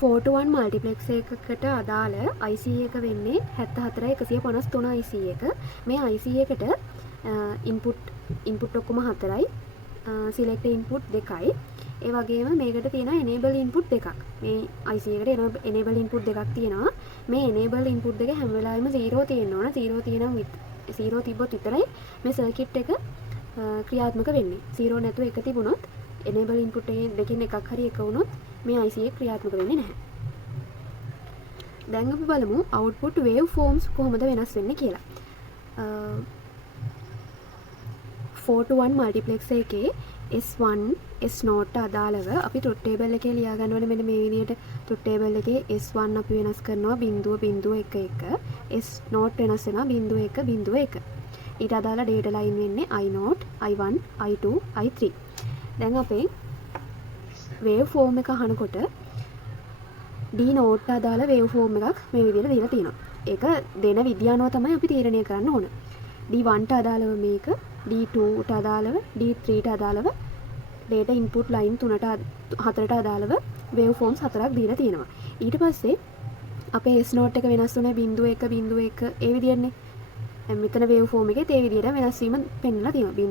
4:1 මල්ටිප්ලෙක්ස් එකකට අදාළ IC එක වෙන්නේ 74153 IC එක. මේ IC එකට ඉන්පුට් ඔක්කොම 4යි, සිලෙක්ට් ඉන්පුට් 2යි. ඒ වගේම මේකට තියෙනවා enable ඉන්පුට් දෙකක්. මේ IC එකට enable ඉන්පුට් දෙකක් තියෙනවා. මේ enable ඉන්පුට් දෙක හැම වෙලාවෙම 0 තියෙන්න ඕන. 0 තියෙනම් 0 තිබ්බොත් විතරයි මේ සර්කිට් එක ක්‍රියාත්මක වෙන්නේ. 0 නැතුව එක තිබුණොත් enable ඉන්පුට් දෙකෙන් එකක් හරි එක වුණොත් මේ IC එක ක්‍රියාත්මක වෙන්නේ නැහැ. දැන් අපි බලමු output wave forms කොහොමද වෙනස් වෙන්නේ කියලා. 4:1 මල්ටිප්ලෙක්ස් එකේ S1 S0 අදාළව අපි truth table එකේ ලියා ගන්න ඕනේ. මෙන්න මේ විදිහට truth table එකේ S1 අපි වෙනස් කරනවා 0.01, S0 වෙනස් වෙනවා 0.1. ඊට අදාළ data line වෙන්නේ I0, I1, I2, I3. දැන් අපේ wave form එක අහනකොට D0 අදාළ wave form එකක් මේ විදිහට දීලා තියෙනවා. ඒක දෙන විදිය අනුව තමයි අපි තීරණය කරන්න ඕන. D1 ට අදාළව මේක, D2 ට අදාළව, D3 ට අදාළව data input line 4ට අදාළව wave forms 4ක් දීලා තියෙනවා. ඊට පස්සේ අපේ S0 එක වෙනස් වුණේ 0.1 ඒ විදිහනේ. මෙතන wave form එකේ ඒ විදිහට වෙනස් වීම පෙන්නලා තියෙනවා. 0.1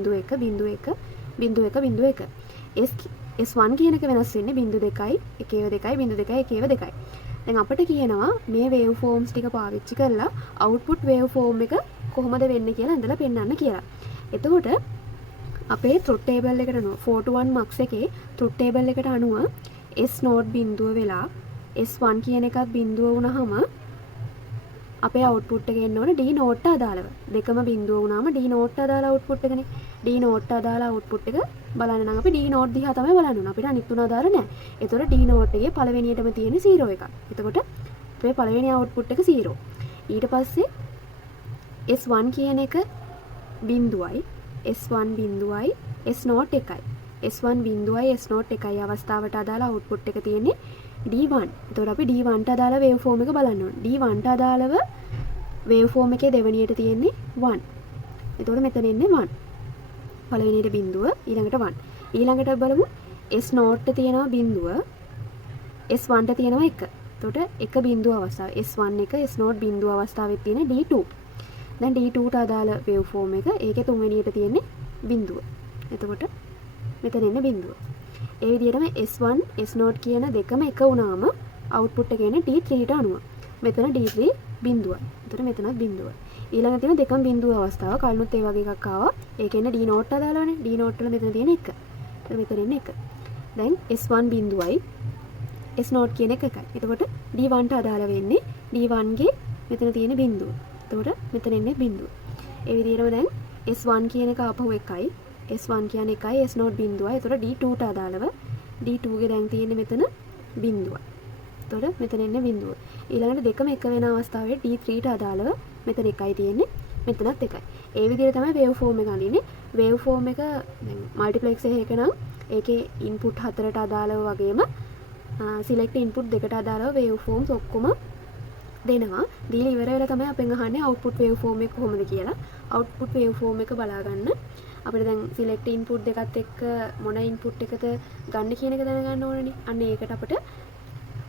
S1 කියන එක වෙනස් වෙන්නේ 0.2 1.2 දැන් අපිට කියනවා මේ wave forms ටික පාවිච්චි කරලා output wave form එක කොහොමද වෙන්නේ කියලා ඉඳලා පෙන්නන්න කියලා. එතකොට අපේ truth table එකට අනුව 4:1 mux එකේ truth table එකට අනුව S0 බිඳුව වෙලා S1 කියන එකත් බිඳුව වුණාම අපේ output එක එන්න ඕන D0 ට අදාළව. දෙකම බිඳුව වුණාම D0 ට අදාළ output එකනේ. D0 ට අදාළ output එක බලන්න නම් අපි D0 දිහා තමයි බලන්න ඕන. අපිට අනිත් තුන අදාළ නැහැ. ඒතකොට D0 එකේ පළවෙනියටම තියෙන 0 එකක්. එතකොට අපේ පළවෙනි output එක 0. ඊට පස්සේ S1 කියන එක බිඳුවයි, S1 බිඳුවයි, S0 එකයි. S1 බිඳුවයි, S0 එකයි අවස්ථාවට අදාළ output එක තියෙන්නේ D1. එතකොට අපි D1 ට අදාළ wave form එක බලන්න ඕන. D1 ට අදාළව wave form එකේ දෙවෙනියට තියෙන්නේ 1. එතකොට මෙතන එන්නේ 1. පළවෙනියට බිඳුව, ඊළඟට 1. ඊළඟට බලමු S0 ට තියෙනවා බිඳුව, S1 ට තියෙනවා 1. එතකොට එක බිඳුව අවස්ථාව S1 එක S0 බිඳුව අවස්ථාවේ තියෙන D2. දැන් D2 ට අදාළ wave form එක ඒකේ තුන්වෙනියට තියෙන්නේ බිඳුව. එතකොට මෙතන එන්නේ බිඳුව. ඒ විදිහටම S1 S0 කියන දෙකම එක වුණාම output එක එන්නේ D3 ට අනුව. මෙතන D3 බිඳුව. එතකොට මෙතනත් බිඳුව. ඊළඟ තියෙන දෙකම බිඳුව අවස්ථාව කලිනුත් ඒ වගේ එකක් ආවා. ඒකේ ඉන්නේ D0 ට අදාළවනේ. D0 වල මෙතන තියෙන 1. එතකොට මෙතන එන්නේ 1. දැන් S1 බිඳුවයි S0 කියන එක එකයි. එතකොට D1 ට අදාළ වෙන්නේ D1 ගේ මෙතන තියෙන බිඳුව. එතකොට මෙතන එන්නේ බිඳුව. ඒ විදිහටම දැන් S1 කියන එක ආපහු 1යි. S1 කියන්නේ 1යි, S0 බිඳුවයි. එතකොට D2 ට අදාළව D2 ගේ දැන් තියෙන්නේ මෙතන බිඳුවයි. එතකොට මෙතන එන්නේ බිඳුව. ඊළඟට දෙකම එක වෙන අවස්ථාවේ D3 ට අදාළව මෙතන 1යි තියෙන්නේ, මෙතනත් 1යි. ඒ විදිහට තමයි wave form එක අඳින්නේ. wave form එක දැන් multiplex එකක නම් ඒකේ input 4ට අදාළව වගේම select input දෙකට අදාළව wave forms ඔක්කොම දෙනවා. දීලා ඉවර වෙලා තමයි අපෙන් අහන්නේ output wave form එක කොහොමද කියලා. output wave form එක බලා ගන්න. අපිට දැන් select input දෙකත් එක්ක මොන input එකද ගන්න කියන එක දැනගන්න ඕනනේ. අන්න ඒකට අපිට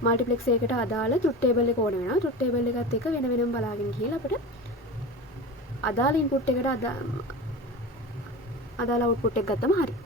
multiplex එකකට අදාළ truth table එක ඕන වෙනවා. truth table එකත් එක්ක වෙන වෙනම බලාගෙන ගිහලා අපිට අදාළ input එකට අදාළ output එක ගත්තම හරියි.